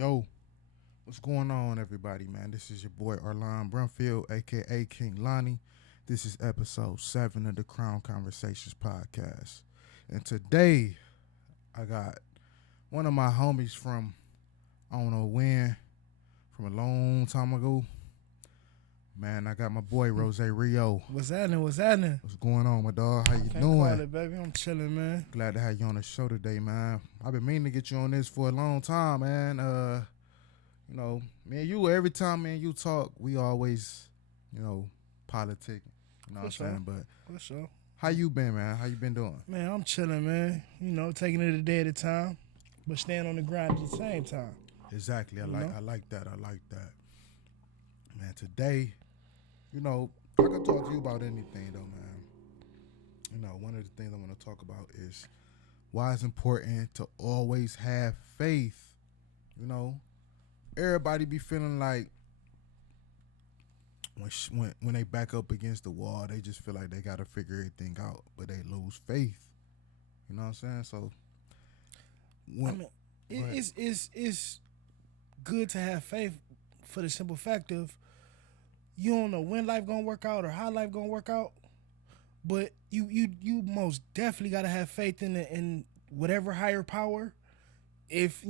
Yo, what's going on, everybody, man? This is your boy Arlon Brumfield, aka King Lonnie. This is episode 7 of the Crown Conversations podcast. And today, I got one of my homies from, I don't know when, from a long time ago. Man, I got my boy Rose Rio. What's happening? What's happening? What's going on, my dog? How you Can't doing? call it, baby. I'm chilling, man. Glad to have you on the show today, man. I've been meaning to get you on this for a long time, man. Me and you, every time me and you talk, we always, politic. You know what I'm saying? But For sure. how you been, man? How you been doing? Man, I'm chilling, man. Taking it a day at a time, but staying on the grind at the same time. Exactly. I You like that. I like that. Man, today, I can talk to you about anything though, man. One of the things I want to talk about is why it's important to always have faith. Everybody be feeling like when they back up against the wall, they just feel like they got to figure everything out, but they lose faith. You know what I'm saying? So, it's good to have faith for the simple fact of you don't know when life gonna work out or how life gonna work out, but you most definitely gotta have faith in whatever higher power. If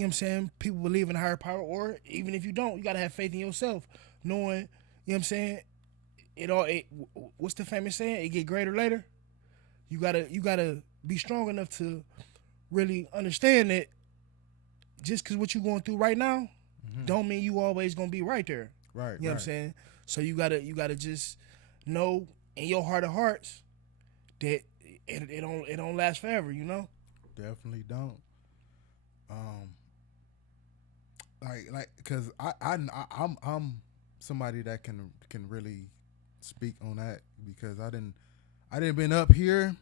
people believe in a higher power, or even if you don't, you gotta have faith in yourself, knowing what's the famous saying? It get greater later. You gotta be strong enough to really understand that just because what you're going through right now don't mean you always gonna be right there. Right. You know what I'm saying? So you gotta just know in your heart of hearts that it don't last forever. Definitely don't. Cause I'm somebody that can really speak on that because I didn't been up here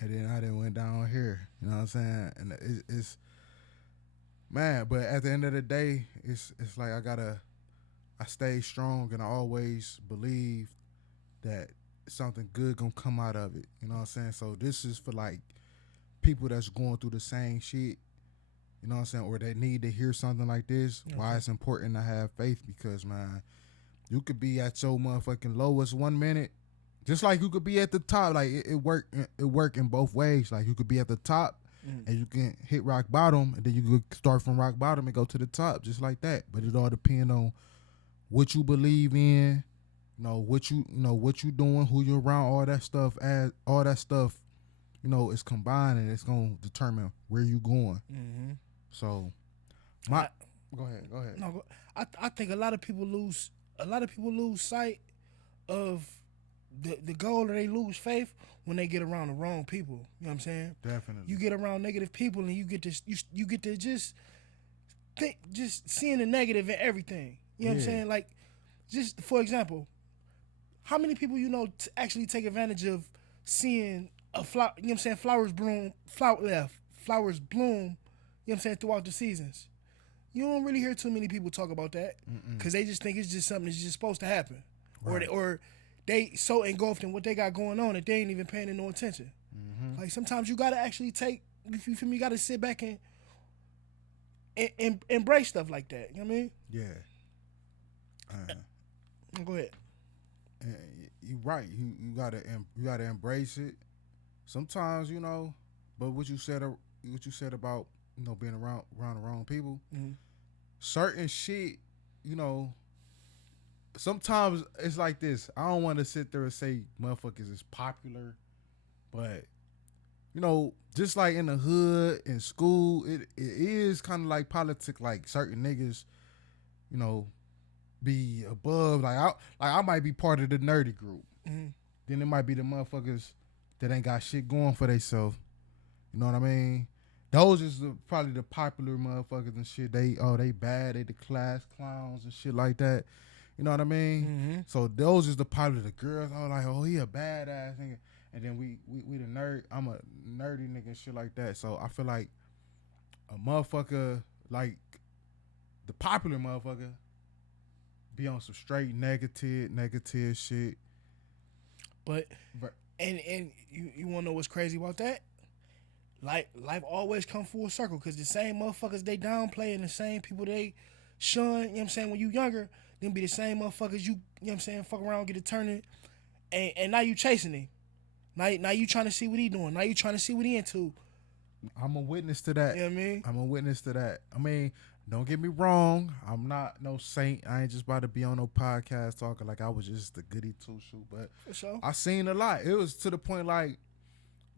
and then I didn't went down here. You know what I'm saying? And it's man, but at the end of the day, it's like I stay strong and I always believe that something good gonna come out of it. You know what I'm saying? So this is for like people that's going through the same shit. You know what I'm saying? Or they need to hear something like this. Mm-hmm. Why it's important to have faith because, man, you could be at your motherfucking lowest 1 minute, just like you could be at the top. Like it work in both ways. Like you could be at the top and you can hit rock bottom, and then you could start from rock bottom and go to the top, just like that. But it all depends on what you believe in, what you doing, who you're around, all that stuff. Is combined and it's gonna determine where you going. Mm-hmm. So, go ahead. No, I think a lot of people lose sight of the goal, or they lose faith when they get around the wrong people. You know what I'm saying? Definitely. You get around negative people and you get to just think, just seeing the negative in everything. You know what I'm saying? Like, just for example, how many people actually take advantage of seeing a flower? You know what I'm saying? Flowers bloom. You know what I'm saying, throughout the seasons. You don't really hear too many people talk about that because they just think it's just something that's just supposed to happen. Right. Or they so engulfed in what they got going on that they ain't even paying no attention. Mm-hmm. Like sometimes you got to actually if you feel me, you got to sit back and embrace stuff like that. You know what I mean? Yeah. Go ahead. You're right. You gotta embrace it. Sometimes, but what you said about being around the wrong people, certain shit, sometimes it's like this. I don't want to sit there and say motherfuckers is popular, but just like in the hood, in school, it is kind of like politics. Like certain niggas, be above. Like I might be part of the nerdy group. Mm-hmm. Then it might be the motherfuckers that ain't got shit going for themselves. You know what I mean? Those is probably the popular motherfuckers and shit. They bad. They the class clowns and shit like that. You know what I mean? Mm-hmm. So those is the popular. The girls are like, oh, he a badass nigga. And then we the nerd. I'm a nerdy nigga and shit like that. So I feel like a motherfucker, like the popular motherfucker, be on some straight negative shit. But and you want to know what's crazy about that? life always come full circle because the same motherfuckers they downplay and the same people they shun, you know what I'm saying, when you younger, then be the same motherfuckers you know what I'm saying, fuck around, get it turning, and now you chasing him. Now you trying to see what he doing. Now you trying to see what he into. I'm a witness to that. You know what I mean? I'm a witness to that. I mean, don't get me wrong. I'm not no saint. I ain't just about to be on no podcast talking like I was just the goody two shoe. But For sure. I seen a lot. It was to the point like,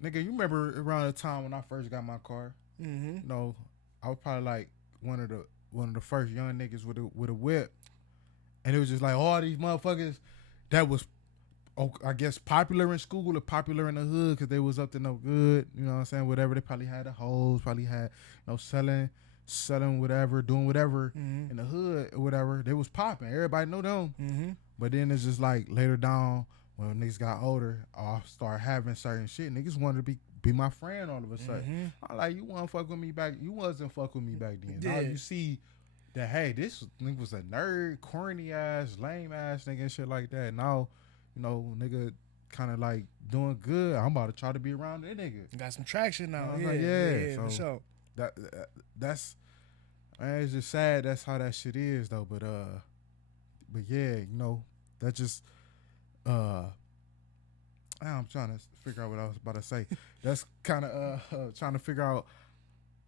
nigga, you remember around the time when I first got my car? Mm-hmm. You know, I was probably like one of the first young niggas with a whip, and it was just like all these motherfuckers that was, I guess, popular in school or popular in the hood because they was up to no good. You know what I'm saying? Whatever. They probably had the hoes, probably had, you know, selling whatever, doing whatever in the hood or whatever. They was popping. Everybody know them. Mm-hmm. But then it's just like later down when niggas got older, I start having certain shit. Niggas wanted to be my friend all of a sudden. I'm like, you want to fuck with me back? You wasn't fuck with me back then. Yeah. Now you see that, hey, this nigga was a nerd, corny ass, lame ass nigga and shit like that. Now, you know, nigga kind of like doing good. I'm about to try to be around that nigga. Got some traction now. You know, Yeah, so for sure. That's, man, it's just sad. That's how that shit is though. But yeah, you know, that just I'm trying to figure out what I was about to say. That's kind of trying to figure out.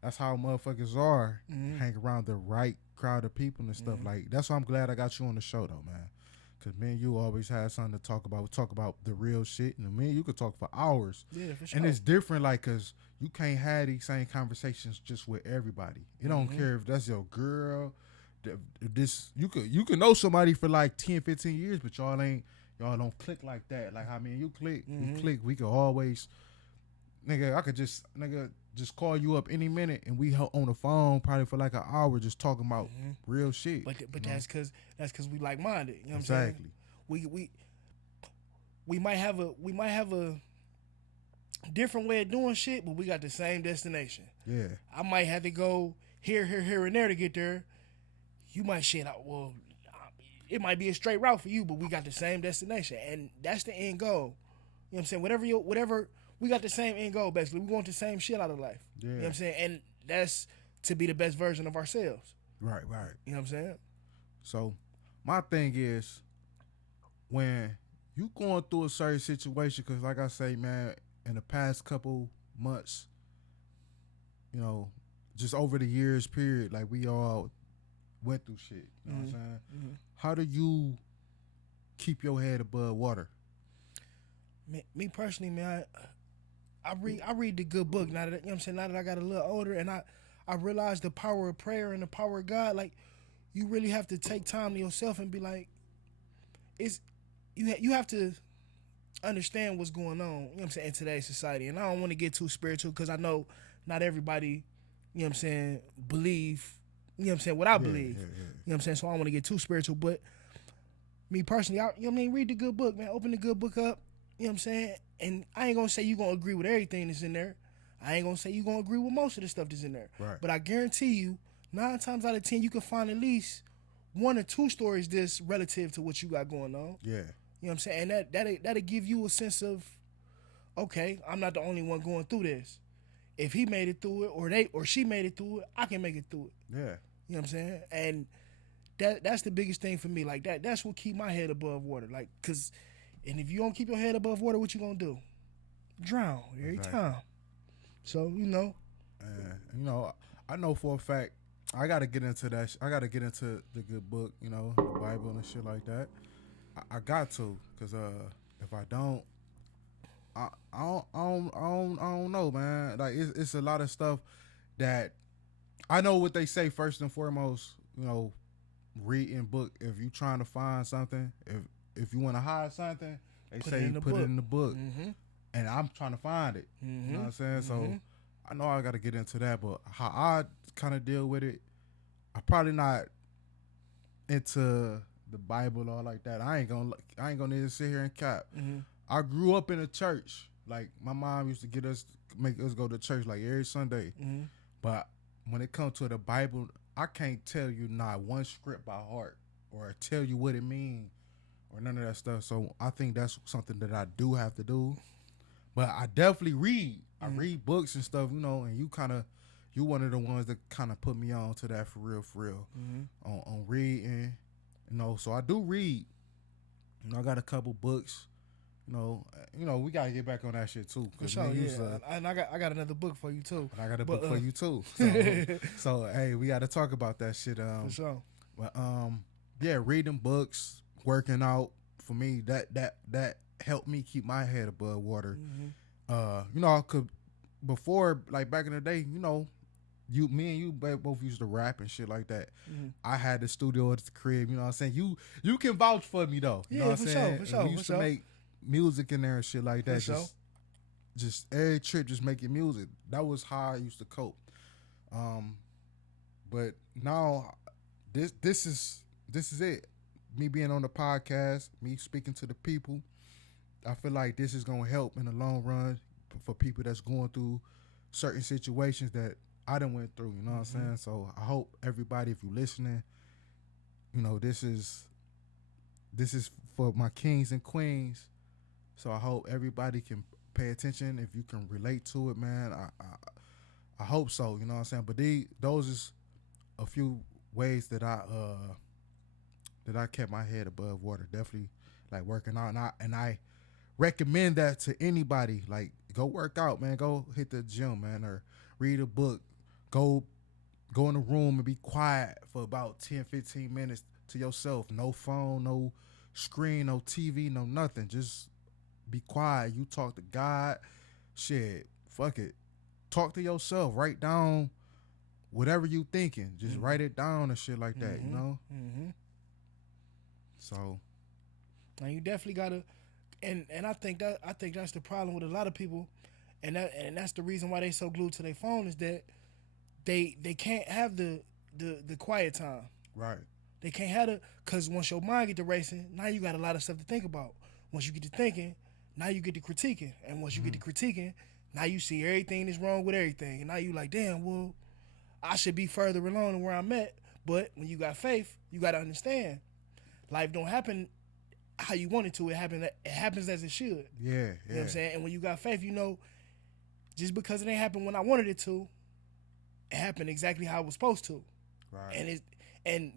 That's how motherfuckers are. Hang around the right crowd of people and stuff. Like, that's why I'm glad I got you on the show though, man. Cause me and you always had something to talk about. We talk about the real shit, and me and you could talk for hours. Yeah, for sure. And it's different, like, cause you can't have these same conversations just with everybody. It don't care if that's your girl. This you could know somebody for like 10, 15 years, but y'all don't click like that. Like how me and you click, we click. We could always, I could just call you up any minute, and we on the phone probably for like an hour just talking about real shit. But that's cause we like minded. You know what Exactly. I'm saying? We might have a different way of doing shit, but we got the same destination. Yeah. I might have to go here, and there to get there. You might shit out. Well, it might be a straight route for you, but we got the same destination, and that's the end goal. You know what I'm saying? Whatever. We got the same end goal, basically. We want the same shit out of life. Yeah. You know what I'm saying? And that's to be the best version of ourselves. Right. You know what I'm saying? So, my thing is, when you going through a certain situation, because like I say, man, in the past couple months, you know, just over the years period, like we all went through shit. You know what I'm saying? How do you keep your head above water? Me personally, man, I read the good book now that, you know what I'm saying, now that I got a little older, and I realized the power of prayer and the power of God. Like, you really have to take time to yourself and be like, you have to understand what's going on, you know what I'm saying, in today's society. And I don't want to get too spiritual because I know not everybody, you know what I'm saying, believe, you know what I'm saying, what I believe. You know what I'm saying? So I don't want to get too spiritual. But me personally, you know what I mean, read the good book, man. Open the good book up, you know what I'm saying? And I ain't going to say you're going to agree with everything that's in there. I ain't going to say you're going to agree with most of the stuff that's in there. Right. But I guarantee you, 9 times out of 10, you can find at least 1 or 2 stories that's relative to what you got going on. Yeah. You know what I'm saying? And that'll give you a sense of, okay, I'm not the only one going through this. If he made it through it or she made it through it, I can make it through it. Yeah. You know what I'm saying? And that's the biggest thing for me. Like, that's what keep my head above water. Like, and if you don't keep your head above water, what you gonna do? Drown every time. So, you know. You know, I know for a fact, I got to get into that. I got to get into the good book, you know, the Bible and shit like that. I got to, because if I don't, I don't know, man. Like, it's a lot of stuff that I know what they say first and foremost, you know, reading book. If you trying to find something, if you want to hide something, they say put it in the book. And I'm trying to find it. You know what I'm saying? So I know I got to get into that, but how I kind of deal with it, I'm probably not into the Bible or like that. I ain't gonna even sit here and cap. I grew up in a church. Like, my mom used to make us go to church like every Sunday. But when it comes to the Bible, I can't tell you not one script by heart or tell you what it means or none of that stuff. So I think that's something that I do have to do. But I definitely read. I read books and stuff, and you one of the ones that kind of put me on to that for real, on reading, So I do read. I got a couple books. We gotta get back on that shit too. For sure, and I got another book for you too. And I got a book for you too. So hey, we got to talk about that shit. For sure. But yeah, reading books, working out for me that helped me keep my head above water. I could before, like back in the day, me and you both used to rap and shit like that. I had the studio at the crib. You know what I'm saying? You can vouch for me though. You know what I'm saying? For sure. We used to make music in there and shit like that. For sure. Just every trip, just making music. That was how I used to cope. But now, this is it. Me being on the podcast, me speaking to the people. I feel like this is gonna help in the long run for people that's going through certain situations that I done went through. You know what I'm saying? So I hope everybody, if you're listening, this is for my kings and queens. So I hope everybody can pay attention. If you can relate to it, man, I hope so. You know what I'm saying? But those is a few ways that I kept my head above water. Definitely like working out, and I recommend that to anybody. Like, go work out, man. Go hit the gym, man, or read a book. Go in a room and be quiet for about 10-15 minutes to yourself. No phone, no screen, no TV, no nothing. Just be quiet. You talk to God. Shit, fuck it. Talk to yourself. Write down whatever you thinking. Just write it down and shit like that, So, and you definitely gotta, and I think that's the problem with a lot of people, and that's the reason why they so glued to their phone is that they can't have the quiet time. Right. They can't have it because once your mind get to racing, now you got a lot of stuff to think about. Once you get to thinking, now you get to critiquing, and once you get to critiquing, now you see everything that's wrong with everything, and now you like, damn, well, I should be further along than where I'm at. But when you got faith, you got to understand, life don't happen how you want it to. It happens as it should. Yeah. You know what I'm saying? And when you got faith, just because it ain't happened when I wanted it to, it happened exactly how it was supposed to. Right. And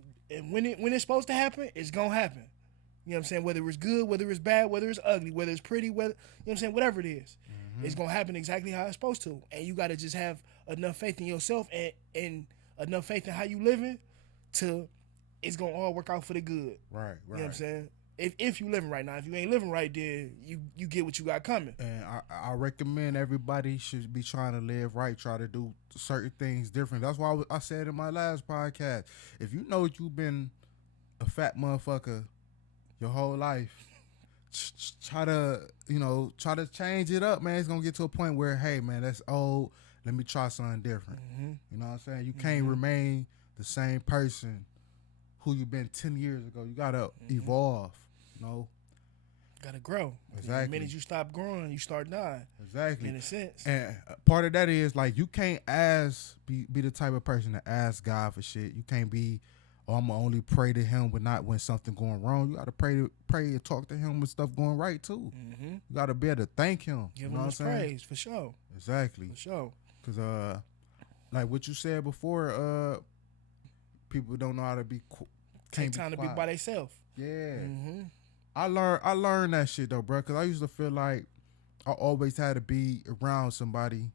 when it's supposed to happen, it's gonna happen. You know what I'm saying? Whether it's good, whether it's bad, whether it's ugly, whether it's pretty, whether, you know what I'm saying, whatever it is, it's gonna happen exactly how it's supposed to. And you gotta just have enough faith in yourself and enough faith in how you living to it's gonna all work out for the good. Right. You know what I'm saying? If you living right now, if you ain't living right, then you get what you got coming. And I recommend everybody should be trying to live right, try to do certain things different. That's why I said in my last podcast, if you know you've been a fat motherfucker your whole life, try to change it up, man. It's gonna get to a point where, hey, man, that's old. Let me try something different. You know what I'm saying? You can't remain the same person who you've been 10 years ago. You gotta evolve. Gotta grow. Exactly. The minute you stop growing, you start dying. Exactly. In a sense. And part of that is like you can't be the type of person to ask God for shit. You can't be, I'm gonna only pray to Him, but not when something going wrong. You gotta pray and talk to Him when stuff going right too. You gotta be able to thank Him. Give Him His praise for sure. Exactly. For sure. Cause like what you said before, people don't know how to be. Take time to be by themselves. Yeah. I learned that shit though, bro. Cause I used to feel like I always had to be around somebody.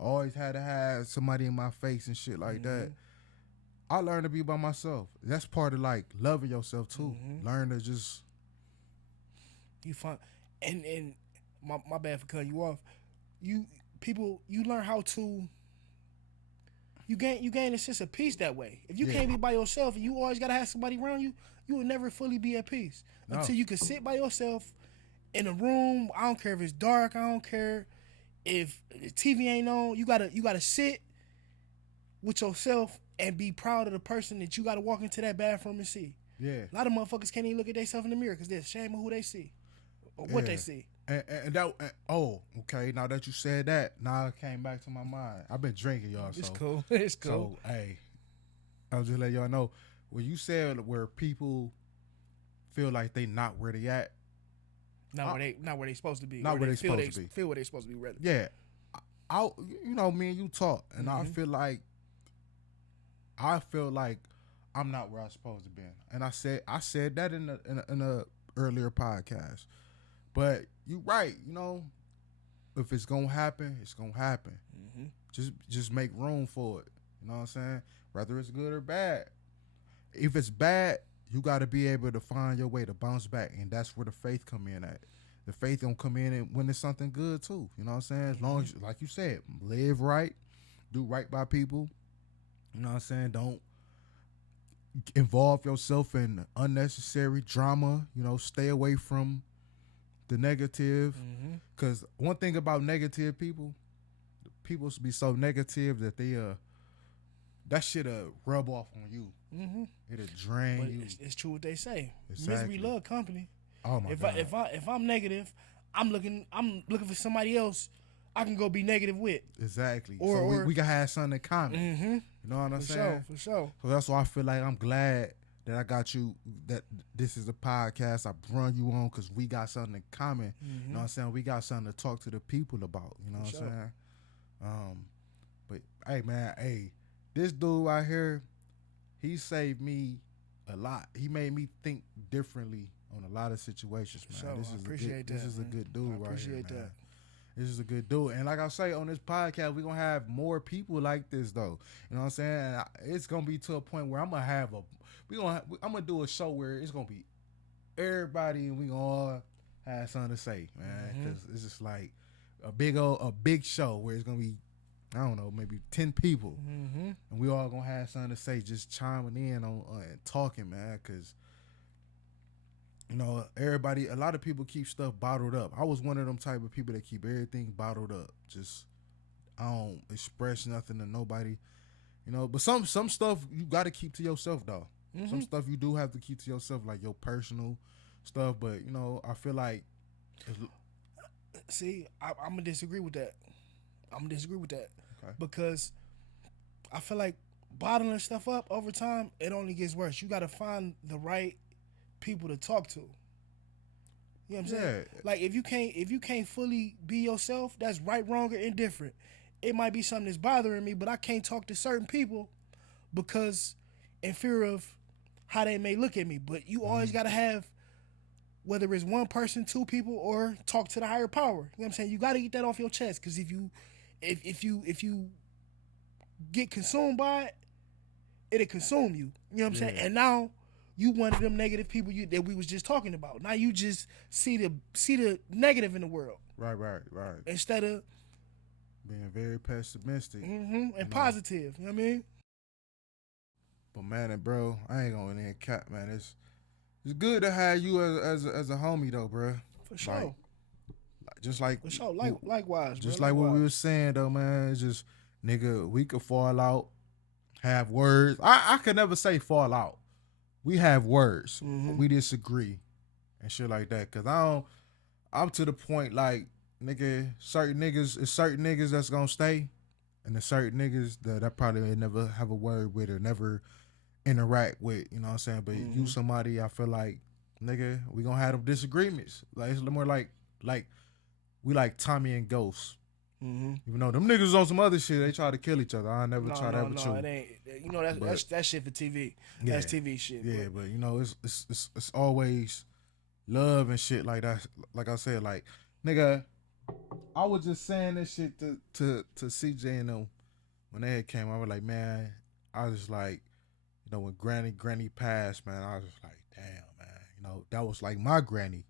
I always had to have somebody in my face and shit like that. I learned to be by myself. That's part of like loving yourself too. Learn to just you find and my bad for cutting you off. You learn how to. You gain a sense of peace that way. If you can't be by yourself and you always gotta have somebody around you, you will never fully be at peace until you can sit by yourself in a room. I don't care if it's dark. I don't care if the TV ain't on. You gotta sit with yourself and be proud of the person that you gotta walk into that bathroom and see. Yeah. A lot of motherfuckers can't even look at themselves in the mirror because they're ashamed of who they see or what they see. And that okay. Now that you said that, now it came back to my mind. I've been drinking, y'all. It's cool. It's cool. So hey, I'll just let y'all know. When you said where people feel like they not where they at, not where they supposed to be. Not where they supposed to be. Feel where they supposed to be. Rather. Yeah, me and you talk, and I feel like I'm not where I'm supposed to be, and I said that in a earlier podcast. But you right, if it's gonna happen, it's gonna happen. Just make room for it. You know what I'm saying? Whether it's good or bad. If it's bad, you got to be able to find your way to bounce back, and that's where the faith come in at. The faith gonna come in and when it's something good too. You know what I'm saying? As long as, like you said, live right, do right by people. You know what I'm saying? Don't involve yourself in unnecessary drama. Stay away from the negative. Because one thing about negative people be so negative that that shit rub off on you. It'll drain But you. it's true what they say. Exactly. Misery love company. Oh my God. If I'm negative, I'm looking for somebody else I can go be negative with. Exactly. So we can have something in common. You know what I'm saying? For sure. So that's why I feel like I'm glad that I got you, that this is a podcast I brought you on, because we got something in common. You know what I'm saying? We got something to talk to the people about. You know what I'm saying? But hey man, this dude out here, he saved me a lot. He made me think differently on a lot of situations, man. Sure, This is a good dude right here, man. Appreciate that. This is a good dude. And like I say, on this podcast, we're going to have more people like this, though. You know what I'm saying? It's going to be to a point where I'm going to do a show where it's going to be everybody, and we going to all have something to say, man. Because it's just like a big show where it's going to be, I don't know, maybe 10 people. And we all going to have something to say, just chiming in on and talking, man. Because, a lot of people keep stuff bottled up. I was one of them type of people that keep everything bottled up. Just, I don't express nothing to nobody. But some stuff you got to keep to yourself, though. Some stuff you do have to keep to yourself, like your personal stuff. But, I feel like... See, I'm going to disagree with that. Okay. Because I feel like bottling stuff up over time, it only gets worse. You got to find the right people to talk to. You know what I'm saying? Like if you can't fully be yourself, that's right, wrong, or indifferent. It might be something that's bothering me, but I can't talk to certain people because in fear of how they may look at me. But you always gotta have, whether it's one person, two people, or talk to the higher power. You know what I'm saying? You gotta get that off your chest, because if you get consumed by it, it'll consume you. You know what I'm saying? And now you one of them negative people that we was just talking about. Now you just see the negative in the world. Right. Instead of being very pessimistic. And positive. You know what I mean? But man, and bro, I ain't gonna in cap, man. It's good to have you as a homie though, bro. For sure. Just like for sure. Likewise. Just bro, like likewise. what we were saying though, man. It's just, nigga, we could fall out, have words. I could never say fall out. We have words. We disagree and shit like that. Cause I'm to the point like, nigga, certain niggas that's gonna stay, and there's certain niggas that I probably never have a word with or never interact with. You know what I'm saying? But you somebody, I feel like, nigga, we gonna have them disagreements. Like it's more like we like Tommy and Ghost. Even though them niggas on some other shit, they try to kill each other. I never try to have a truth. It ain't. That's shit for TV. Yeah, that's TV shit. Yeah, but it's always love and shit like that. Like I said, like, nigga, I was just saying this shit to CJ and them when they had came. I was like, man, I was just like, when Granny passed, man, I was just like, damn, man, that was like my granny,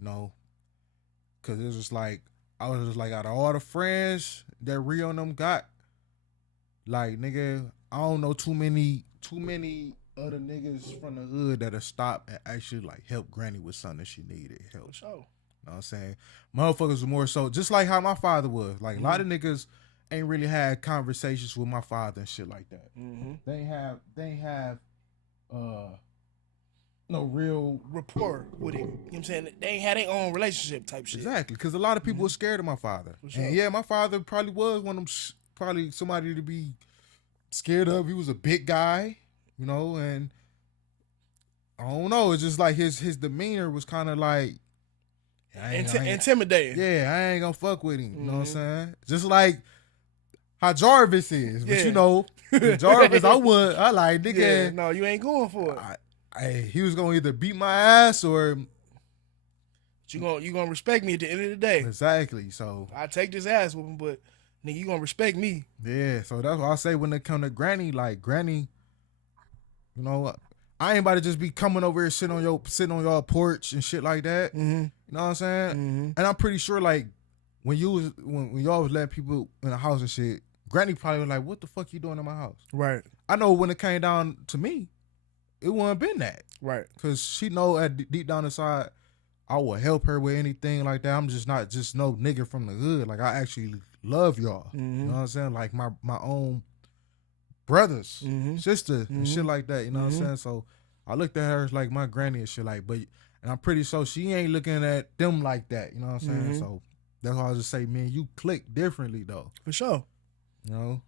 because it was just like, I was just like, out of all the friends that Rio and them got, like, nigga, I don't know too many other niggas from the hood that'll stop and actually like help Granny with something she needed help. For sure. You know what I'm saying? Motherfuckers were more so just like how my father was. Like a lot of niggas ain't really had conversations with my father and shit like that. They ain't have no real rapport with him. You know what I'm saying? They ain't had their own relationship type shit. Exactly, because a lot of people were scared of my father. Sure. And yeah, my father probably was one of them, probably somebody to be scared of. He was a big guy, and I don't know. It's just like his demeanor was kind of like intimidating. Yeah, I ain't gonna fuck with him. You know what I'm saying? Just like how Jarvis is. But Yeah. you know, with Jarvis, I like nigga. Yeah, no, you ain't going for it. He was gonna either beat my ass or You gonna respect me at the end of the day. exactly. So I take this ass whooping, but nigga, you gonna respect me. yeah. So that's what I say when it come to Granny. Like Granny, you know, I ain't about to just be coming over here sitting on your porch and shit like that. Mm-hmm. You know what I'm saying? Mm-hmm. And I'm pretty sure like when y'all was letting people in the house and shit, Granny probably was like, "What the fuck you doing in my house?" Right. I know when it came down to me, it wouldn't been that. Right. Cause she know deep down inside, I will help her with anything like that. I'm just not just no nigga from the hood. Like I actually love y'all. Mm-hmm. You know what I'm saying? Like my own brothers, Mm-hmm. sister, and shit like that. You know what I'm Mm-hmm. saying? So I looked at her as like my granny and shit like, and I'm pretty sure she ain't looking at them like that. You know what I'm saying? Mm-hmm. So that's why I just say, man, you click differently though. For sure. You know,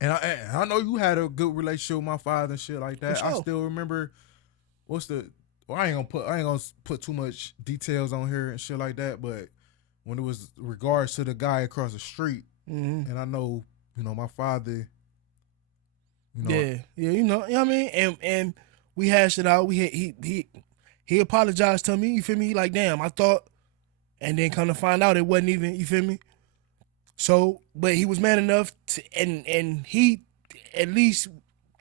and I know you had a good relationship with my father and shit like that. For sure. I still remember I ain't gonna put too much details on here and shit like that, but when it was regards to the guy across the street, Mm-hmm. and I know, you know, my father, you know, Yeah, you know what I mean? And we hashed it out. He apologized to me, you feel me? He like, damn, I thought, and then come to find out it wasn't even, you feel me? So, but he was man enough to, and he, at least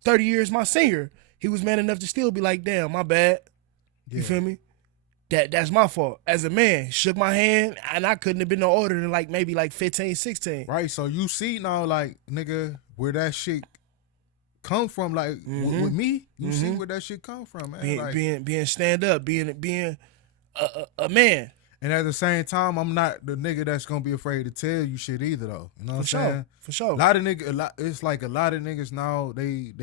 30 years my senior, he was man enough to still be like, damn, my bad. You feel me? That's my fault. As a man, shook my hand, and I couldn't have been no older than like maybe like 15, 16. Right, so you see now, like, nigga, where that shit come from, like, with me, you see where that shit come from, man. Being stand up, being a man. And at the same time, I'm not the nigga that's gonna be afraid to tell you shit either, though. You know what I'm saying? For sure. It's like a lot of niggas now, they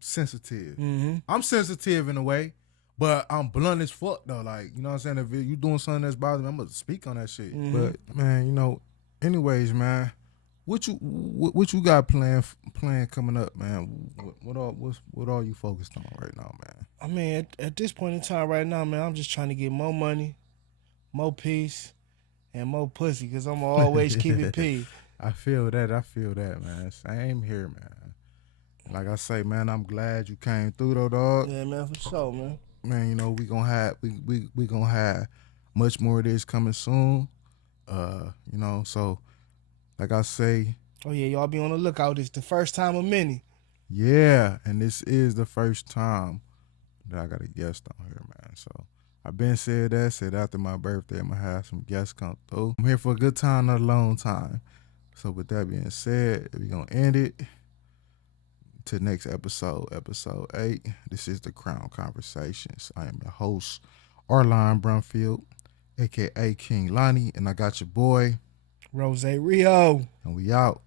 sensitive. Mm-hmm. I'm sensitive in a way, but I'm blunt as fuck, though. Like, you know what I'm saying? If you doing something that's bothering me, I'm gonna speak on that shit. Mm-hmm. But, man, you know, anyways, man, what you got planned coming up, man? What all you focused on right now, man? I mean, at this point in time right now, man, I'm just trying to get more money, more peace, and more pussy, because I'm always keep it P. I feel that, man. Same here, man. Like I say, man, I'm glad you came through, though, dog. Yeah, man, for sure, man. Man, you know, we gonna have much more of this coming soon. You know, so like I say, oh yeah, y'all be on the lookout. It's the first time of many. Yeah, and this is the first time that I got a guest on here, man. So I've been said after my birthday, I'm gonna have some guests come through. I'm here for a good time, not a long time. So with that being said, we gonna end it to next episode 8. This is the Crown Conversations. I am your host, Arline Brumfield, aka King Lonnie, and I got your boy Rose Rio. And we out.